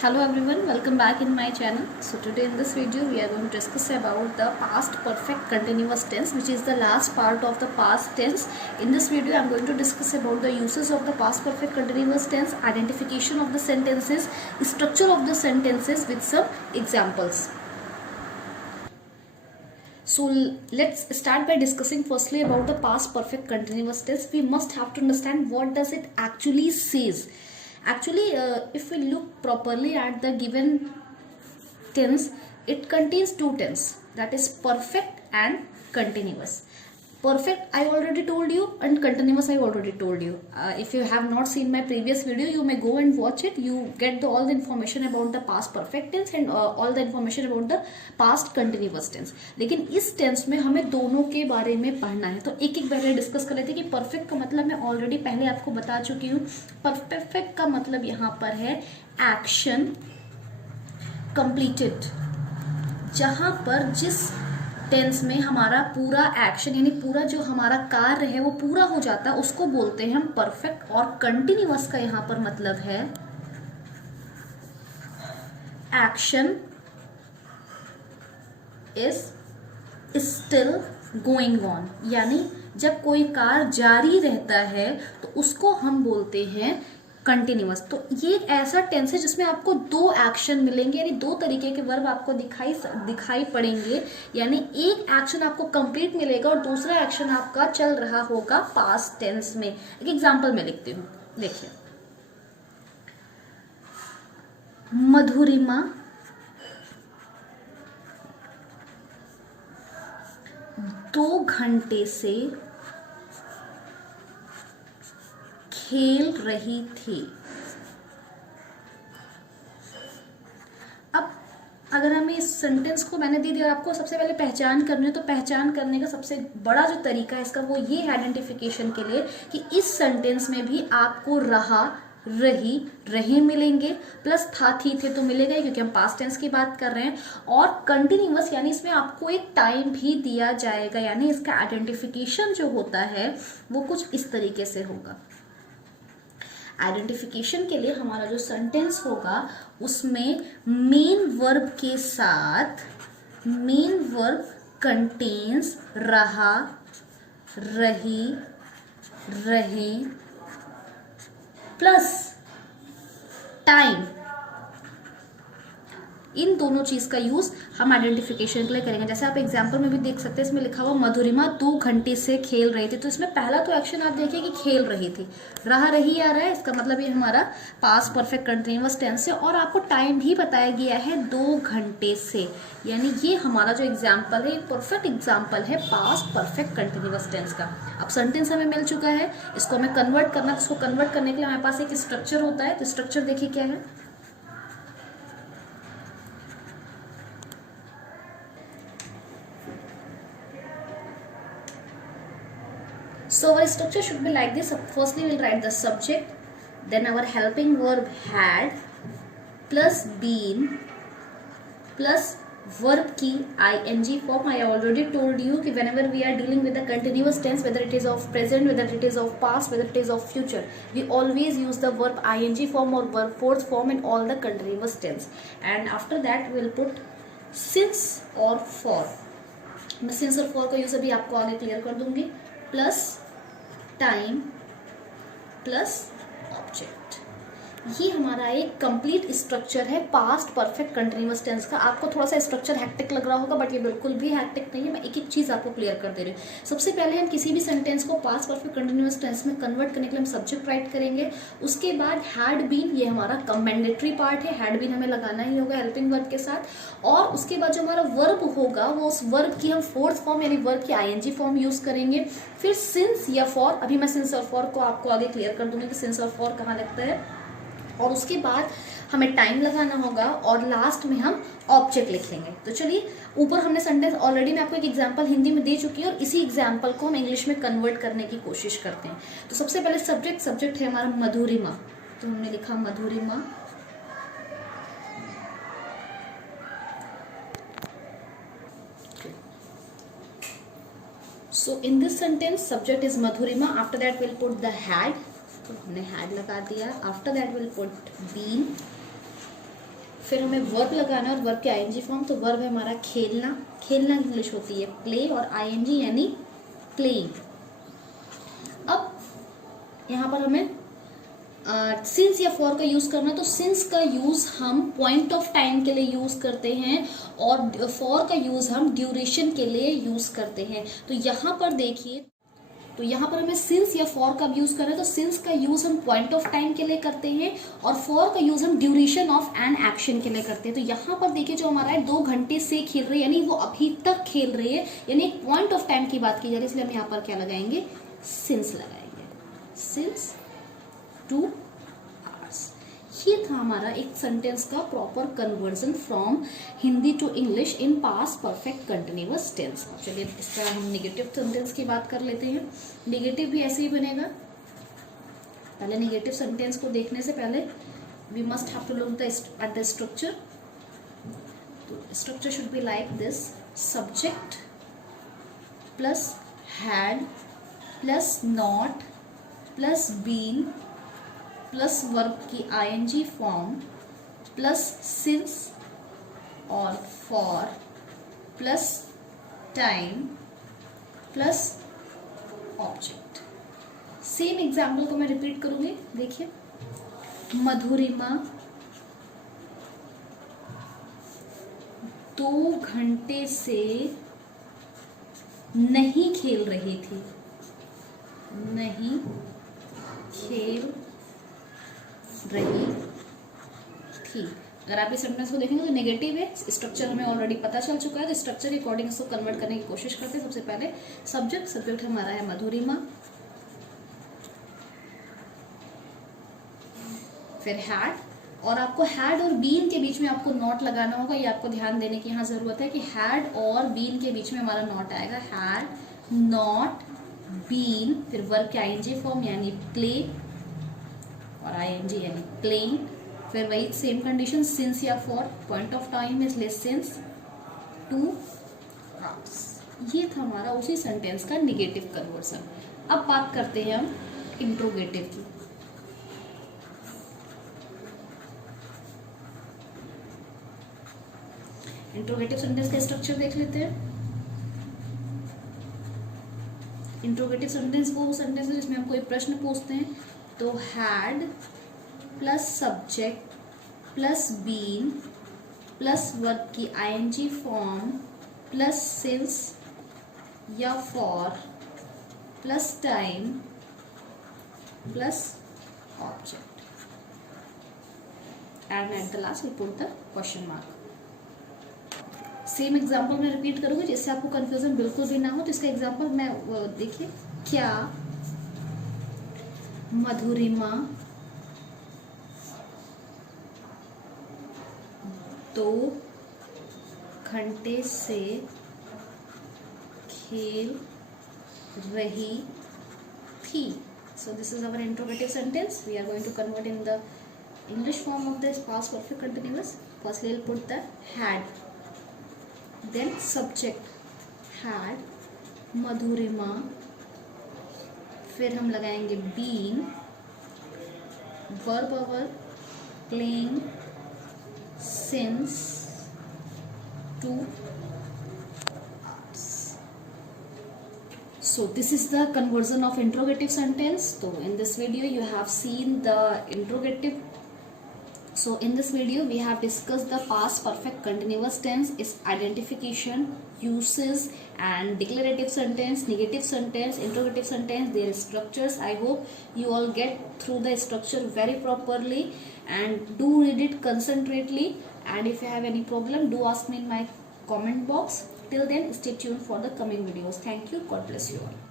Hello everyone, welcome back in my channel. So today in this video we are going to discuss about the past perfect continuous tense, which is the last part of the past tense. In this video I am going to discuss about the uses of the past perfect continuous tense, identification of the sentences, structure of the sentences with some examples. So let's start by discussing firstly about the past perfect continuous tense. We must have to understand what does it actually says. Actually, if we look properly at the given tense, it contains two tense, that is perfect and continuous. Perfect I already told you, and continuous I already told you. If you have not seen my previous video, you may go and watch it. You get all the information about the past perfect tense and all the information about the past continuous tense. लेकिन इस tense में हमें दोनों के बारे में पढ़ना है, तो एक एक बारे डिस्कस कर लेते हैं कि परफेक्ट का मतलब मैं ऑलरेडी पहले आपको बता चुकी हूँ. परफेक्ट का मतलब यहाँ पर है एक्शन कंप्लीटेड. जहाँ पर जिस टेंस में हमारा पूरा एक्शन यानी पूरा जो हमारा कार्य है वो पूरा हो जाता है, उसको बोलते हैं हम परफेक्ट. और कंटिन्यूअस का यहाँ पर मतलब है action is still going on, यानी जब कोई कार्य जारी रहता है तो उसको हम बोलते हैं कंटिन्यूअस. तो ये एक ऐसा टेंस है जिसमें आपको दो एक्शन मिलेंगे, यानी दो तरीके के वर्ब आपको दिखाई पड़ेंगे. यानी एक एक्शन आपको कंप्लीट मिलेगा और दूसरा एक्शन आपका चल रहा होगा पास्ट टेंस में. एक एग्जांपल मैं लिखती हूँ, देखिए. मधुरिमा 2 घंटे से खेल रही थी. अब अगर हमें इस सेंटेंस को मैंने दे दिया, आपको सबसे पहले पहचान करनी है, तो पहचान करने का सबसे बड़ा जो तरीका है इसका वो ये है आइडेंटिफिकेशन के लिए कि इस सेंटेंस में भी आपको रहा, रही, रहे मिलेंगे, प्लस था, थी, थे तो मिलेगा ही क्योंकि हम पास्ट टेंस की बात कर रहे हैं. और कंटिन्यूअस यानी इसमें आपको एक टाइम भी दिया जाएगा, यानी इसका आइडेंटिफिकेशन जो होता है वो कुछ इस तरीके से होगा. आइडेंटिफिकेशन के लिए हमारा जो सेंटेंस होगा उसमें मेन वर्ब के साथ मेन वर्ब कंटेन्स रहा, रही, रहे प्लस टाइम. इन दोनों चीज का यूज हम आइडेंटिफिकेशन के लिए करेंगे. जैसे आप एग्जांपल में भी देख सकते हैं, इसमें लिखा हुआ मधुरिमा 2 घंटे से खेल रही थी. तो इसमें पहला तो एक्शन आप देखिए कि खेल रही थी, रहा, रही आ रहा है, इसका मतलब ये हमारा पास्ट परफेक्ट कंटिन्यूअस टेंस है. और आपको टाइम भी बताया गया है 2 घंटे से, यानी ये हमारा जो एग्जाम्पल है परफेक्ट एग्जाम्पल है पास्ट परफेक्ट कंटिन्यूअस टेंस का. अब सेंटेंस हमें मिल चुका है, इसको हमें कन्वर्ट करना है. इसको कन्वर्ट करने के लिए हमारे पास एक स्ट्रक्चर होता है. तो स्ट्रक्चर देखिए क्या है. So our structure should be like this. Firstly we'll write the subject, then our helping verb had plus been plus verb की ing form. I already told you कि whenever we are dealing with the continuous tense, whether it is of present, whether it is of past, whether it is of future, we always use the verb ing form or verb fourth form in all the continuous tense. And after that we will put since or for. मैं since और for का use अभी आपको आगे clear कर दूंगी. Plus time plus object, ये हमारा एक कंप्लीट स्ट्रक्चर है पास्ट परफेक्ट कंटिन्यूअस टेंस का. आपको थोड़ा सा स्ट्रक्चर हैक्टिक लग रहा होगा, बट ये बिल्कुल भी हैक्टिक नहीं है. मैं एक एक चीज़ आपको क्लियर कर दे रही हूँ. सबसे पहले हम किसी भी सेंटेंस को पास्ट परफेक्ट कंटिन्यूअस टेंस में कन्वर्ट करने के लिए हम सब्जेक्ट राइट करेंगे. उसके बाद हैड बीन, ये हमारा मैंडेटरी पार्ट है. हैड बीन हमें लगाना ही होगा हेल्पिंग वर्ब के साथ. और उसके बाद जो हमारा वर्ब होगा वो उस वर्ब की हम फोर्थ फॉर्म यानी वर्ब की आईएनजी फॉर्म यूज करेंगे. फिर सिंस या फॉर, अभी मैं सिंस और फॉर को आपको आगे क्लियर कर दूंगी कि सिंस और फॉर कहाँ लगता है. और उसके बाद हमें टाइम लगाना होगा और लास्ट में हम ऑब्जेक्ट लिखेंगे. तो चलिए, ऊपर हमने सेंटेंस ऑलरेडी मैं आपको एक एग्जांपल हिंदी में दे चुकी हूँ और इसी एग्जांपल को हम इंग्लिश में कन्वर्ट करने की कोशिश करते हैं. तो सबसे पहले सब्जेक्ट है हमारा मधुरिमा. तो हमने लिखा मधुरिमा So in this sentence subject is Madhurima. After that we'll put the had. तो हमने had लगा दिया. After that we'll put been. फिर हमें वर्ब लगाना है और वर्ब के आईएनजी फॉर्म, तो वर्ब है हमारा खेलना, खेलना इंग्लिश होती है प्ले, और आईएनजी यानी प्लेइंग। अब यहाँ पर हमें सिंस या फॉर का यूज करना, तो सिंस का यूज हम पॉइंट ऑफ टाइम के लिए यूज करते हैं और फॉर का यूज हम ड्यूरेशन के लिए यूज करते हैं। तो यहाँ पर देखिए, तो यहाँ पर हमें सिंस या फॉर का यूज करना है, तो सिंस का यूज हम पॉइंट ऑफ टाइम के लिए करते हैं और फॉर का यूज हम ड्यूरेशन ऑफ एन एक्शन के लिए करते हैं। तो यहाँ पर देखिए जो हमारा है 2 घंटे से खेल रहे हैं, यानी वो अभी तक खेल रहे हैं, यानी एक पॉइंट ऑफ टाइम की बात की जा रही है, इसलिए हम यहाँ पर क्या लगाएंगे, सिंस लगाएंगे, सिंस 2 hours। ये था हमारा एक सेंटेंस का proper conversion from Hindi to English in past perfect continuous tense. चलिए इसका हम नेगेटिव सेंटेंस की बात कर लेते हैं। नेगेटिव भी ऐसे ही बनेगा। पहले नेगेटिव सेंटेंस को देखने से पहले we must have to look at the structure. तो structure should be like this, subject plus had plus not plus been plus verb की आईएनजी फॉर्म प्लस सिंस और for plus time plus object. Same example को मैं repeat करूंगी, देखिए, मधुरिमा 2 घंटे से नहीं खेल रही थी, नहीं खेल रही थी। अगर आप इस सेंटेंस को देखेंगे तो नेगेटिव है, स्ट्रक्चर हमें ऑलरेडी पता चल चुका है, तो स्ट्रक्चर के अकॉर्डिंग इसको कन्वर्ट करने की कोशिश करते हैं। सबसे पहले सब्जेक्ट हमारा है मधुरिमा, फिर हैड, और आपको हैड और बीन के बीच में आपको नॉट लगाना होगा, ये आपको ध्यान देने की यहाँ जरूरत है कि हैड और बीन के बीच में हमारा नॉट आएगा, हैड नॉट बीन, फिर वर्ब के आईएनजी फॉर्म यानी प्ले और आईएनजी यानी प्लेइंग, फिर वही सेम कंडीशन सिंस या for, point of time is less since 2 hours। ये था हमारा उसी सेंटेंस का नेगेटिव कन्वर्सन। अब बात करते हैं हम इंट्रोगेटिव की। इंट्रोगेटिव सेंटेंस का स्ट्रक्चर देख लेते हैं। इंट्रोगेटिव सेंटेंस वो सेंटेंस है जिसमें हम कोई प्रश्न पूछते हैं, तो had plus subject plus been plus verb की आईएनजी फॉर्म प्लस सिंस या for plus time plus object, and at the last we put the question mark. Same example मैं रिपीट करूंगी जिससे आपको कंफ्यूजन बिल्कुल भी ना हो। तो इसका एग्जाम्पल मैं देखिए, क्या मधुरिमा 2 घंटे से खेल रही थी। So this is our interrogative sentence. We are going to convert in the English form of this past perfect continuous. Firstly, we'll put the had, then subject had, मधुरिमा, फिर हम लगाएंगे been, verb our playing, since 2 hours. So this is the conversion of interrogative sentence. So in this video you have seen the interrogative. So in this video we have discussed the past perfect continuous tense, its identification, uses, and declarative sentence, negative sentence, interrogative sentence, their structures. I hope you all get through the structure very properly and do read it concentrately. And if you have any problem, do ask me in my comment box. Till then, stay tuned for the coming videos. Thank you. God bless you all.